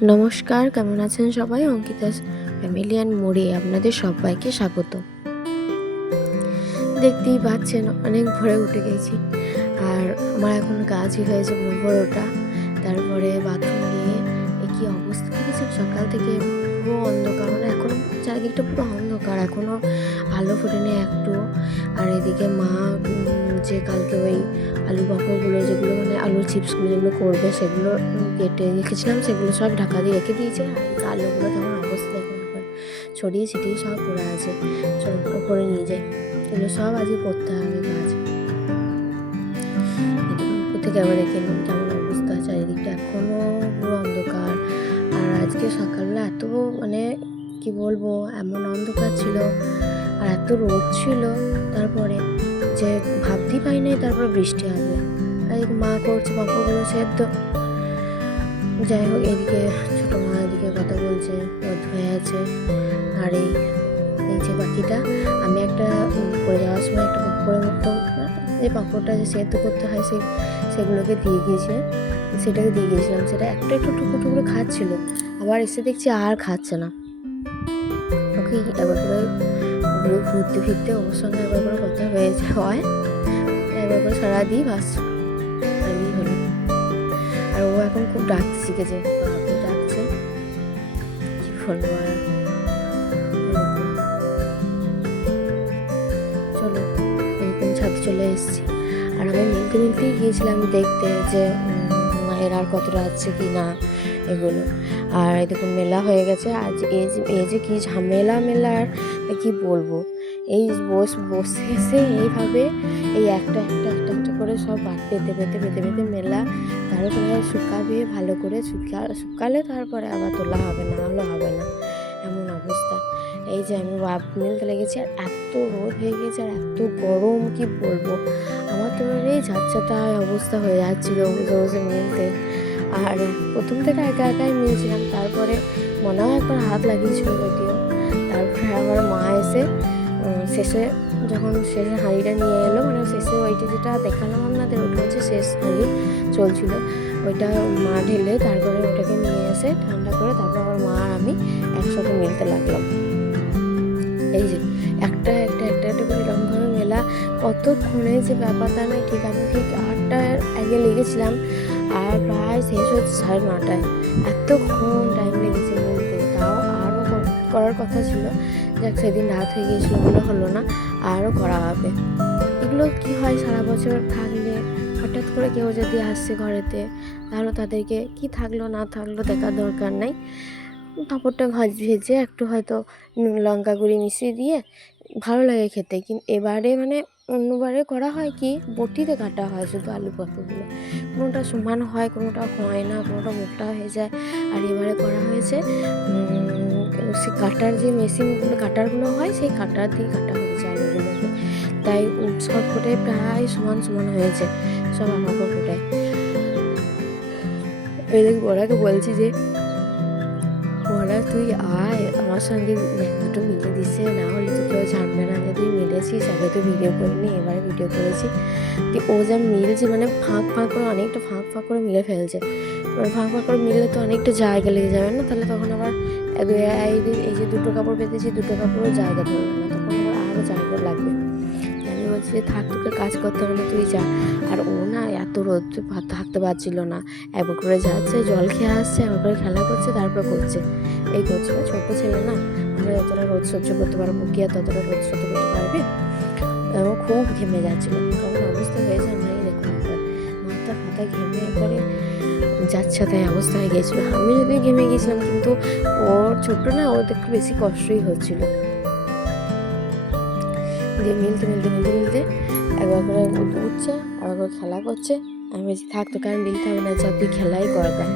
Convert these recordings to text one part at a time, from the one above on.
নমস্কার, কেমন আছেন সবাই? অঙ্কিতাস ফ্যামিলি অ্যান্ড মোড়ে আপনাদের সবাইকে স্বাগত। দেখতেই পাচ্ছেন অনেক ভোরে উঠে গেছি, আর আমার এখন কাজই হয়েছে ভোর ওঠা। তারপরে বাথরুম নিয়ে কী অবস্থা দেখেছেন, সকাল থেকে পুরো অন্ধকার, মানে এখনও চারিদিকটা পুরো অন্ধকার, এখনও আলো ফোটেনি একটু। আর এদিকে মা যে কালকে ওই আলু পাঁপড়গুলো, যেগুলো মানে আলুর চিপসগুলো যেগুলো করবে, সেগুলো কেটে রেখেছিলাম, সেগুলো সব ঢাকা দিয়ে রেখে দিয়েছে। আর আলুগুলো কেমন অবস্থা দেখুন, একবার ছড়িয়ে ছিটিয়ে সব পড়ে আছে। ওপরে নিয়ে যাই, এগুলো সব আজকে করতে হবে কাজ। উপর থেকে আবার দেখে নিন কেমন অবস্থা, চারিদিকটা এখনও পুরো অন্ধকার। আর আজকে সকালবেলা এত মানে কি বলবো, এমন অন্ধকার ছিল আর এত রোদ ছিল, তারপরে যে ভাবতেই পাই নাই তারপর বৃষ্টি হবে। আর মা করছে পাঁপড়গুলো সেদ্ধ। যাই হোক, এদিকে ছোটো মা এদিকে কথা বলছে, রোদ হয়ে আছে। আর এই যে বাকিটা আমি একটা করে যাওয়ার সময় একটা পাঁপড়ের মতো, যে পাঁপড়টা যে সেদ্ধ করতে হয় সেগুলোকে দিয়ে গিয়েছিলাম, সেটাকে দিয়ে গিয়েছিলাম। সেটা একটা একটু টুকরো টুকরো খাচ্ছিল, আবার এসে দেখছি আর খাচ্ছে না। ওকে একবার করে ঘুরতে ফিরতে ওর সঙ্গে একবার করে কথা হয়, একবার করে সারা দিই বাস, এই হলো। আর ও এখন খুব ডাকতে শিখেছে, বাবু ডাকছে, কি বলবো আর। চলো, এরকম ছাদে চলে এসেছি। আর আমি মিলতেই গিয়েছিলাম দেখতে যে মায়ের আর কতটা আছে কি না এগুলো। আর দেখুন মেলা হয়ে গেছে আজ। এই যে কি ঝামেলা মেলার, কি বলবো। এই বসে এসে এইভাবে এই একটা করে সব পেতে মেলা, তারপরে শুকাবে ভালো করে, শুকালে তারপরে আবার তোলা হবে, না হলে হবে না, এমন অবস্থা। এই যে আমি মিলতে লেগেছি, আর এত রোদ হয়ে গেছে আর এত গরম, কি বলবো। আমার তো এই যাচ্ছাতা অবস্থা হয়ে যাচ্ছিলো বসে বসে মিলতে। আর প্রথম থেকে একাই মিলছিলাম, তারপরে মনে হয় একবার হাত লাগিয়েছিল যদিও। তারপরে আবার মা এসে যখন শেষে হাঁড়িটা নিয়ে এলো, মানে শেষে ওইটা যেটা দেখালাম আপনাদের, ওইটা হচ্ছে শেষ হাঁড়ি চলছিল, ওইটা মা ঢেলে তারপরে ওটাকে নিয়ে এসে ঠান্ডা করে তারপর আবার মা আর আমি একসাথে মিলতে লাগলাম। এই যে একটা করে রংঘরের মেলা কতক্ষণে যে ব্যাপারটা নয় ঠিক। আমি ঠিক 8টার আগে লেগেছিলাম, আর প্রায় শেষ হচ্ছে 9:30। এতক্ষণ টাইম লেগেছে মিলতে, তাও আরও করার কথা ছিল। যাক, সেদিন রাত হয়ে গিয়েছিল বলে হলো না, আরও করা হবে। এগুলো কি হয়, সারা বছর থাকলে হঠাৎ করে কেউ যদি আসছে ঘরেতে, তাহলে তাদেরকে কি থাকলো না থাকলো দেখার দরকার নাই। পাঁপড়টা ভেজে একটু হয়তো লঙ্কা গুঁড়ি মিশিয়ে দিয়ে ভালো লাগে খেতে। কিন্তু এবারে মানে অন্যবারে করা হয় কি, বটিতে কাটা হয় শুধু আলু পাঁপড়গুলো, কোনোটা সমান হয়, কোনোটা হয় না, কোনোটা মোটা হয়ে যায়। আর এবারে করা হয়েছে সেই কাটার যে মেশিনগুলো, কাটারগুলো হয়, সেই কাটার দিয়ে কাটা হয়েছে আলুগুলোকে, তাই সব ফোটায় প্রায় সমান হয়েছে সব আমার ফোটায়। ওই দেখি ওরাকে বলছি যে ওরা তুই আয় আমার সঙ্গে, দুটো মিলে দিচ্ছে, না হলে তো কেউ জানবে না যে তুই মিলেছিস। আগে তো ভিডিও করিনি, এবারে ভিডিও করেছি। ও যা মিলছে, মানে ফাঁক করে অনেকটা ফাঁক করে মিলে ফেলছে। ফাঁক করে মিললে তো অনেকটা জায়গা লেগে যাবে না, তাহলে তখন আবার এই যে দুটো কাপড় পেতেছি, দুটো কাপড়ও জায়গা ধরবে না, তখন আবার আরও জায়গা লাগবে। আমি বলছি যে থাক, তোকে কাজ করতে হবে না, তুই যা। আর ও না এত রোদ থাকতে পারছিল না, একবার করে যাচ্ছে, জল খেয়ে আসছে, একবার করে খেলা করছে, তারপর করছে এই করছে। ছোটো ছেলে না, আমরা যতটা রোদ সহ্য করতে পারবো, কি আর ততটা রোদ সহ্য করতে পারবে। এবং খুব ঘেমে যাচ্ছিলো, তখন অবস্থা হয়েছে আমার দেখুন, একবার মাথা ফাতা ঘেমে একবারে যাচ্ছে, তাই অবস্থা হয়ে গিয়েছিলো। আমি যদিও ঘেমে গিয়েছিলাম, কিন্তু ওর ছোট্ট না, ওর একটু বেশি কষ্টই হচ্ছিলো। দিয়ে মিলতে একবার করে উঠছে, আবার করে খেলা করছে। আমি বলছি থাক, তোকে আর মিলতে হবে না, যা তুই খেলাই করবা।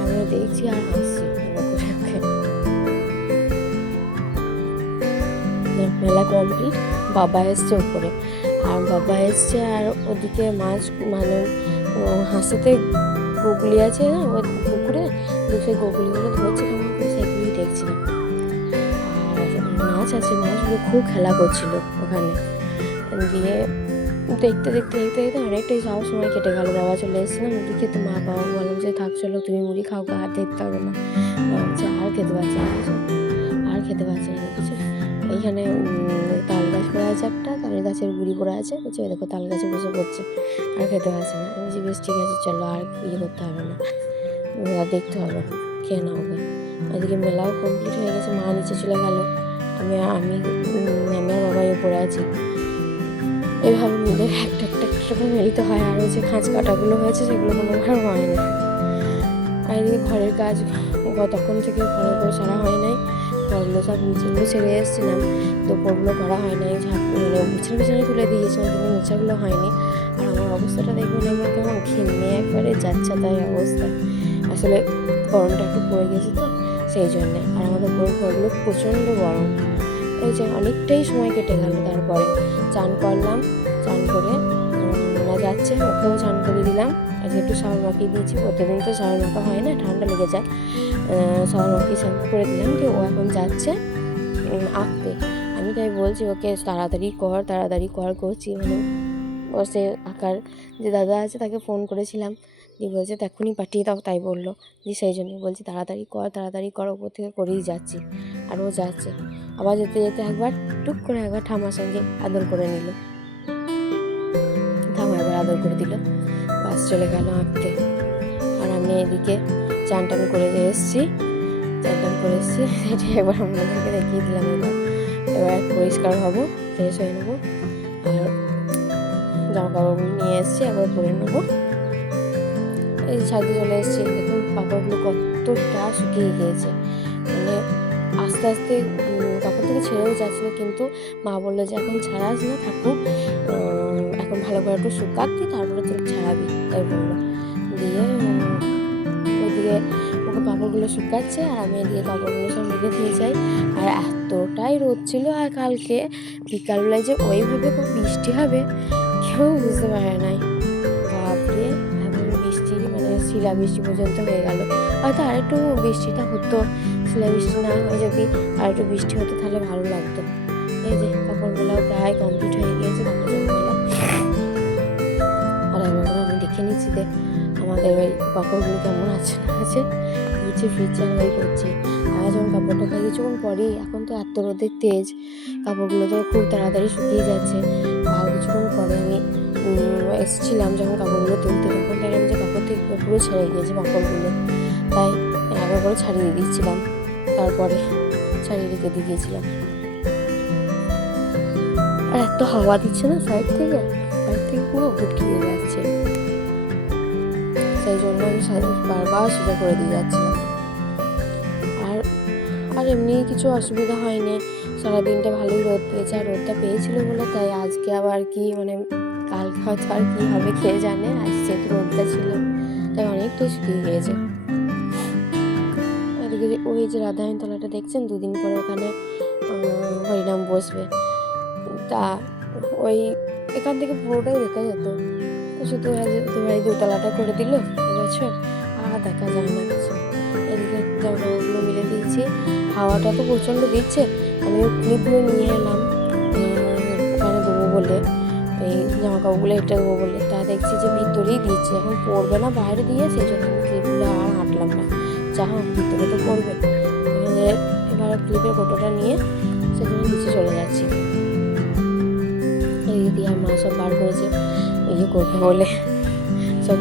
আমি দেখছি আর হাসছি। মেলা কমপ্লিট, বাবা এসছে উপরে, আর বাবা এসছে, আর ওদিকে মাছ মানে হাঁসেতে গুগলি আছে না ওই পুকুরে, সেই গুগলিগুলো ধরছে কেমন করে, সেগুলোই দেখছিলাম। আর মাছ আছে, মাছগুলো খুব খেলা করছিল ওখানে। দিয়ে দেখতে দেখতে দেখতে দেখতে অনেকটাই যাওয়ার সময় কেটে গেল। বাবা চলে এসেছিলাম মুড়ি খেতে, মা বাবা বললাম যে থাক চলো তুমি মুড়ি খাও, আর দেখতে হবে না। যে আর খেতে পারছি না কিছু, আর খেতে পারছি না কিছু। এইখানে তাল গাছ পড়ে আছে, একটা তালের গাছের গুঁড়ি পড়ে আছে, বলছে ওই দেখো তাল গাছে বসে পড়ছে, আর খেতে পারছি না। আমি যে বেশ ঠিক আছে চলো, আর ইয়ে করতে হবে না, আর দেখতে হবে, খেয়ে নাও ওকে। এদিকে মেলাও কমপ্লিট হয়ে গেছে, মা নিচে চলে গেল, আমি আমি আর বাবাই ওপরে আছি। এইভাবে মিলে একটা একটা করে মেলতে হয়। আর ওই যে খাঁজ কাটাগুলো হয়েছে সেগুলো কোনোবার হয় না। আর এদিকে ঘরের কাজ তখন থেকে ভালো করে সারা হয় নাই, ঘরগুলো সব নিচেগুলো ছেড়ে এসেছিলাম, তো ওপরগুলো করা হয় নাই, মানে বিছানা বিছানা তুলে দিয়েছিলাম কিন্তু মোছাগুলো হয়নি। আর আমার অবস্থাটা দেখবেন আমার কেমন ঘেমে একবারে যাচ্ছে তাই অবস্থা। আসলে গরমটা একটু পড়ে গেছে তো সেই জন্যে। আর আমাদের ঘরগুলো প্রচণ্ড গরম। এই যে অনেকটাই সময় কেটে গেল। তারপরে চান করলাম, চান করে ওরা যাচ্ছে, ওকেও চান করে দিলাম। আজকে একটু সাবান মাখিয়ে দিয়েছি, প্রতিদিন তো সাবান মাখা হয় না, ঠান্ডা লেগে যায়। সাবান মাখিয়ে শ্যাম্পু করে দিলাম, যে ও এখন যাচ্ছে আঁকতে। আমি তাই বলছি ওকে তাড়াতাড়ি কর করছি, মানে বসে আঁকার যে দাদা আছে তাকে ফোন করেছিলাম, দিয়ে বলছে এক্ষুনি পাঠিয়ে দাও, তাই বললো। দিয়ে সেই জন্যই বলছি তাড়াতাড়ি কর, ওপর থেকে করেই যাচ্ছি। আর ও যাচ্ছে, আবার যেতে যেতে একবার টুক করে একবার ঠাম্মার সঙ্গে আদর করে নিল, ঠাম্মা একবার আদর করে দিল, বাস চলে গেল আঁকতে। আর আমি এদিকে চান টান করে এসেছি, সেটা একবার আপনাদেরকে দেখিয়ে দিলাম। এবার পরিষ্কার হব, ফ্রেশ হয়ে নেবো, আর জামা কাপড়গুলো নিয়ে এসেছি একবার পরে নেবো। এই ছাদে চলে এসেছি, দেখুন কাপড়গুলো কতটা শুকিয়ে গিয়েছে, মানে আস্তে আস্তে কাপড় থেকে ছেড়েও যাচ্ছিলো, কিন্তু মা বললো যে এখন ছাড়াস না, থাকুক, এখন ভালো করে একটু শুকাক দি তারপরে তুই ছাড়াবি, তাই বললো। দিয়ে ওইদিকে ওকে কাপড়গুলো শুকাচ্ছে, আর আমি এদিকে কাপড়গুলো সব মেলে দিয়ে যাই। আর এতটাই রোদ ছিল, আর কালকে বিকালবেলায় যে ওইভাবে বৃষ্টি হবে কেউ বুঝতে পারে নাই। বাপরে, এমন বৃষ্টি, মানে শিলাবৃষ্টি পর্যন্ত হয়ে গেল। হয়তো আরেকটু বৃষ্টিটা হতো, শিলাবৃষ্টি না হয়ে যদি আর একটু বৃষ্টি হতো তাহলে ভালো লাগতো। এই যে কাপড়গুলো প্রায় কমপ্লিট হয়ে গিয়েছে, কাপড় জামাগুলো। আর একবার করে আমি দেখে নিচ্ছি যে আমাদের ওই কাপড়গুলো কেমন আছে না আছে, ধুচ্ছে ফিরছে আর ওই করছি। আর যখন কাপড়টা খাই কিছুক্ষণ পরেই, এখন তো এত রোদের তেজ, কাপড়গুলো তো খুব তাড়াতাড়ি শুকিয়ে যাচ্ছে। আর কিছুক্ষণ পরে আমি এসেছিলাম যখন কাপড়গুলো তুলতে, তখন দেখলাম যে কাপড় থেকে পুরো ছেড়ে গিয়েছে কাপড়গুলো, তাই একবার করে ছাড়িয়ে দিচ্ছিলাম, তারপরে ছাড়িয়ে রেখে দিয়েছিলাম। আর এত হাওয়া দিচ্ছে না সাইড থেকে পুরো ভুটকিয়ে যাচ্ছে, সেই জন্য আমি বারবার সোজা করে দিয়ে যাচ্ছিলাম। আর এমনি কিছু অসুবিধা হয়নি, সারাদিনটা ভালোই রোদ পেয়েছে। আর রোদটা পেয়েছিল বলে তাই আজকে আবার কি, মানে কালকে হয়তো আর কী হবে খেয়ে জানে, আজ যেহেতু রোদটা ছিল তাই অনেকটাই শুকিয়ে গিয়েছে। এদিকে ওই যে রাধায়ণ তলাটা দেখছেন, দুদিন পরে ওখানে হরিনাম বসবে, তা ওই এখান থেকে পুরোটাই দেখা যেত, তো শুধু দোতলাটা করে দিল এবছর, আর দেখা যায় না কিছু। এদিকে জামাকাপড়গুলো মিলে দিয়েছি, হাওয়াটা তো প্রচণ্ড দিচ্ছে। আমি ক্লিপগুলো নিয়ে এলাম ওখানে দেবো বলে, এই জামাকাপড়গুলো এটা দেবো বলে, তা দেখছি যে ভিতরেই দিচ্ছে, এখন পরবে না বাইরে দিয়ে, সেই জন্য আমি ক্লিপগুলো আর হাঁটলাম না, যা হোক ভিতরে তো পরবে। এবার ক্লিপের ফটোটা নিয়ে সেখানে নিচে চলে যাচ্ছি। এই দিয়ে মা সব বার করেছে ইয়ে করবে বলে, সব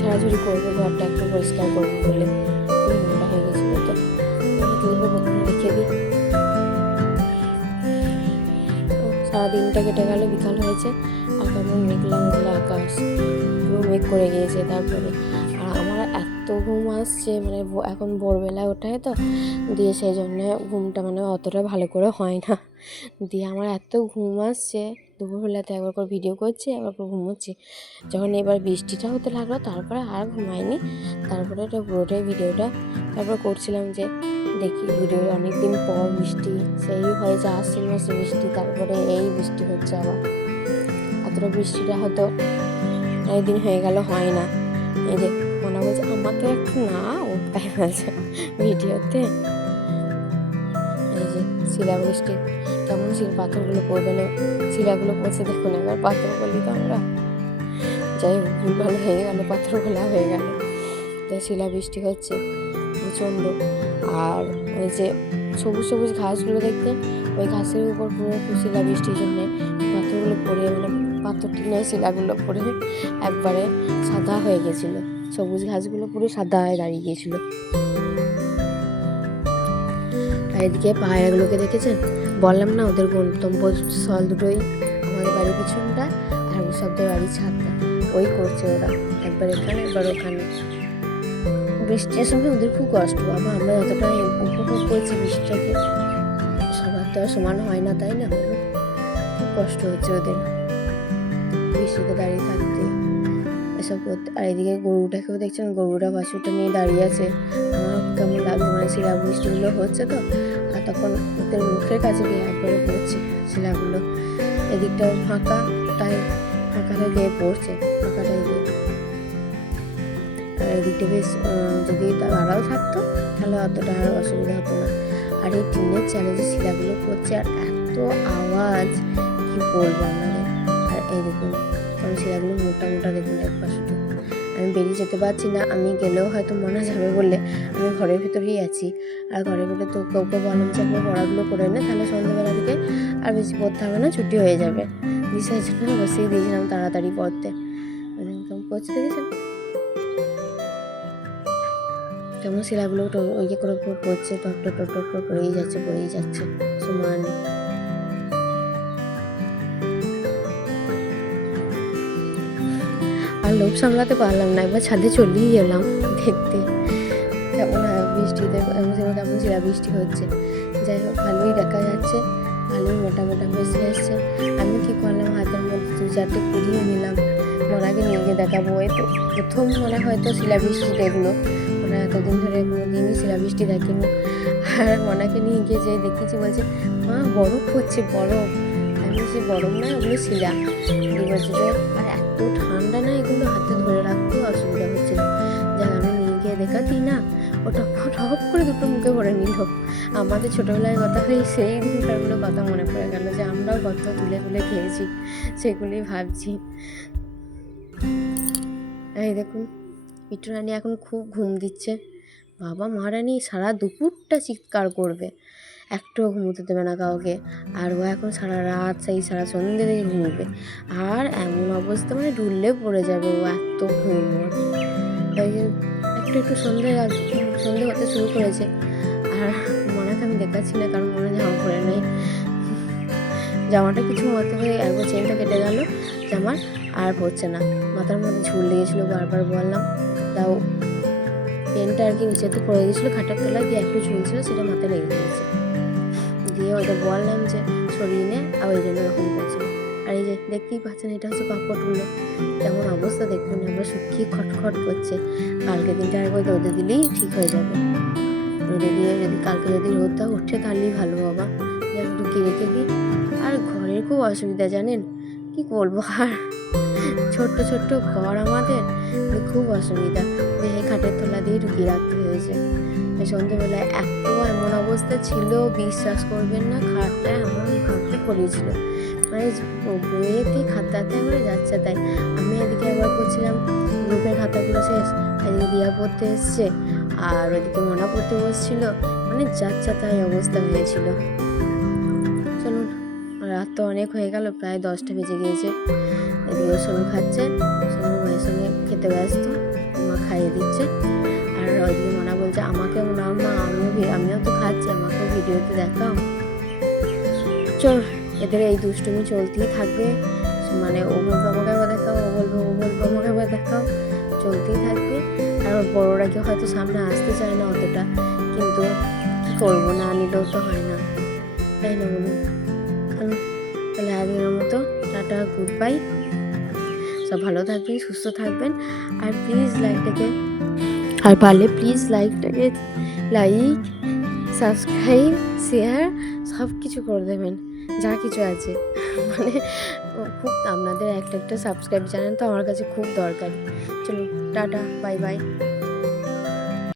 ছাড়াছুড়ি করবে, ঘরটা একটু পরিষ্কার করবে বলে, নোংরা হয়ে গেছিলো, তো ক্লিপের ফটোটা রেখে দিই। সারাদিনটা কেটে গেল, বিকাল হয়েছে, আর কেমন মেঘলা আকাশ, পুরো মেঘ করে গিয়েছে। তারপরে আর আমার এত ঘুম আসছে, মানে এখন ভোরবেলায় ওঠায় তো, দিয়ে সেই জন্য ঘুমটা মানে অতটা ভালো করে হয় না, দিয়ে আমার এত ঘুম আসছে, দুপুরবেলাতে একবার করে ভিডিও করছি, একবার করে ঘুমোচ্ছি। যখন এবার বৃষ্টিটা হতে লাগলো তারপরে আর ঘুমাইনি, তারপরে এটা পুরোটাই ভিডিওটা তারপর করছিলাম যে দেখি ভিডিও, অনেকদিন পর বৃষ্টি, সেই হয়েছে আশ্বিন মাসে বৃষ্টি, তারপরে এই বৃষ্টি হচ্ছে আবার। এতটা বৃষ্টিটা হয়তো অনেকদিন হয়ে গেল হয় না। এই যে মনে বলছে আমাকে একটু না, ও তাই বলছে ভিডিওতে। এই যে শিলাবৃষ্টি কেমন পাথরগুলো পড়বে না, শিলাগুলো পড়ছে দেখুন, এবার পাথর বলি তো আমরা, যাই হোক ভুলভাল হয়ে গেল, পাথর খোলা হয়ে গেল। তো শিলাবৃষ্টি হচ্ছে প্রচণ্ড। আর ওই যে সবুজ সবুজ ঘাসগুলো দেখতে, ওই ঘাসের উপর পুরো শিলাবৃষ্টির জন্য পাথরগুলো পড়ে, মানে পাথর টিনের শিলাগুলো পড়ে একবারে সাদা হয়ে গেছিলো, সবুজ ঘাসগুলো পুরো সাদা হয়ে দাঁড়িয়ে গিয়েছিলো। আর এদিকে পায়রাগুলোকে দেখেছেন, বললাম না ওদের গন্তব্যস্থল দুটোই আমাদের বাড়ির পিছনটা আর সবদের বাড়ির ছাদটা, ওই করছে ওরা, একবার এখানে একবার ওখানে। বৃষ্টির সময় ওদের খুব কষ্ট, বাবা আমরা যতটা উপভোগ করছি বৃষ্টিটাকে, সবার তো আর সমান হয় না, তাই না? খুব কষ্ট হচ্ছে ওদের বৃষ্টিতে দাঁড়িয়ে থাকতে, এসব করতে। আর এদিকে গরুটাকেও দেখছেন, গরুটা বাছুরটা নিয়ে দাঁড়িয়ে আছে, আমার কেমন লাগছে, মানে শিলাবৃষ্টিগুলো হচ্ছে তো, আর তখন ওদের মুখের কাছে গিয়ে একবারে পড়ছে শিলাগুলো, এদিকটা ফাঁকা, তাই ফাঁকাটা গিয়ে পড়ছে, ফাঁকাটাই গিয়ে। আর এদিকটা বেশ যদি আড়াও থাকতো তাহলে অতটা আর অসুবিধা হতো না। আর এই টিনের চালে যে শিলাগুলো পড়ছে আর এত আওয়াজ, কি বলবো আমাদের। আর এই দেখুন কারণ শিলাগুলো মোটা মোটা, দেখুন একবার শুধু, আমি বেরিয়ে যেতে পারছি না, আমি গেলেও হয়তো মনে যাবে বলে আমি ঘরের ভিতরেই আছি। আর ঘরের ভিতরে তো কাউকে বললাম যে আপনি পড়াগুলো করে নে, তাহলে সন্ধ্যাবেলা থেকে আর বেশি পড়তে হবে না, ছুটি হয়ে যাবে। দিশার জন্য বসেই দিয়েছিলাম তাড়াতাড়ি পড়তে, পড়তে দেখেছেন কেমন শিলাগুলো ইয়ে করে পড়ছে, টপ টপ টপ টপ পড়েই যাচ্ছে সমান। আর লোভ সামলাতে পারলাম না, একবার ছাদে চলেই এলাম দেখতে কেমন বৃষ্টিতে কেমন শিলাবৃষ্টি হচ্ছে। যাই হোক ভালোই দেখা যাচ্ছে, ভালোই মোটা মোটা বেশি এসছে। আমি কি করলাম, হাতের মধ্যে 2-4টে কুড়িয়ে নিলাম, মনাকে নিয়ে গিয়ে দেখাবো। এই তো প্রথম মনে হয়তো শিলাবৃষ্টি দেখলো, ওরা এতদিন ধরে কোনোদিনই শিলাবৃষ্টি দেখেনি। আর মনাকে নিয়ে গিয়ে যে দেখেছি, বলছে মা বরফ হচ্ছে, বরফ। আমি বলছি বরফ না, ওগুলো শিলা। বলছে যে আর এত ঠান্ডা না, এগুলো হাতে ধরে রাখতেও অসুবিধা হচ্ছিল। যাক আমি নিয়ে গিয়ে দেখাতেই না, ও টপ টপ করে দুটো মুখে ভরে নিল। আমাদের ছোটোবেলায় কথা হয়ে সেই দিনকারগুলো কথা মনে পড়ে গেল, যে আমরাও কত তুলে তুলে খেয়েছি, সেগুলোই ভাবছি। এই দেখুন পিটু রানী এখন খুব ঘুম দিচ্ছে, বাবা মহারানী সারা দুপুরটা চিৎকার করবে, একটুও ঘুমোতে দেবে না কাউকে। আর ও এখন সারা রাত, সারা সন্ধ্যে থেকে ঘুমোবে। আর এমন অবস্থা, মানে ঢুললে পড়ে যাবে, ও এত ঘুম। তাই একটু সন্ধে হতে শুরু করেছে। আর মনাকে আমি দেখাচ্ছি না, কারণ মনে জামা পরে নেই, জামাটা কিছু মতে হয়ে একবার চেনটা কেটে গেল জামার, আর পড়ছে না, মাথার মধ্যে ঝুল লেগেছিলো, বারবার বললাম তাও পেনটা আর কি নিচেতে পড়ে গেছিলো খাটের তলায়, দিয়ে একটু ঝুলছিল, সেটা মাথায় লেগে গিয়েছে, দিয়ে ওইটা বললাম যে সরিয়ে নে, আর ওই জন্য ওরকম করছিল। আর এই যে দেখতেই পাচ্ছেন, এটা হচ্ছে পাপড়গুলো, কেমন অবস্থা দেখুন, আমরা শুকিয়ে খটখট করছে। কালকে দিনটা একবার রোদে দিলেই ঠিক হয়ে যাবে, রোদে দিয়ে যদি কালকে যদি রোদটা উঠে তাহলেই ভালো বাবা, ঢুকিয়ে রেখে দিই। আর ঘরের খুব অসুবিধা জানেন, কি করবো, আর ছোট্ট ছোট্ট ঘর আমাদের, খুব অসুবিধা, দেখে খাটের তলা দিয়ে ঢুকিয়ে রাখতে হয়েছে। সন্ধ্যেবেলায় এমন অবস্থা ছিল, বিশ্বাস করবেন না, খাটটা এমন ভাবতে পড়েছিল, মানে বইয়েতে খাতাতে আমার যাচ্ছে তাই। আমি এদিকে একবার করছিলাম গ্রুপের খাতাগুলো শেষ, এদিকে দিয়া পড়তে এসছে, আর ওইদিকে মনা পড়তে বসছিল, মানে যাচ্ছে তাই অবস্থা হয়েছিল। চলুন, রাত তো অনেক হয়ে গেল, প্রায় 10টা বেজে গিয়েছে। এদিকে সোনু খাচ্ছে, সোনু মায়ের সঙ্গে খেতে ব্যস্ত, মা খাইয়ে দিচ্ছে। আর ওইদিকে মনা বলছে আমাকে না মা, আমিও তো খাচ্ছি, আমাকেও ভিডিওতে দেখাও। চল, এদের এই দুষ্টুমি চলতেই থাকবে, মানে ও বলবো আমাকে একবার দেখাও, ও বলবো আমাকে একবার দেখাও, চলতেই থাকবে। আর বড়োরা কেউ হয়তো সামনে আসতে চায় না অতটা, কিন্তু কী করবো, না নিলেও তো হয় না, তাই না বলুন। তাহলে আজকের মতো টাটা, গুড বাই, সব ভালো থাকবেন, সুস্থ থাকবেন। আর প্লিজ আর পারলে প্লিজ লাইক, সাবস্ক্রাইব, শেয়ার সব কিছু করে দেবেন, যা কিছু আছে, মানে খুব আপনাদের একটা সাবস্ক্রাইব জানেন তো আমার কাছে খুব দরকারি। চলুন টাটা, বাই বাই।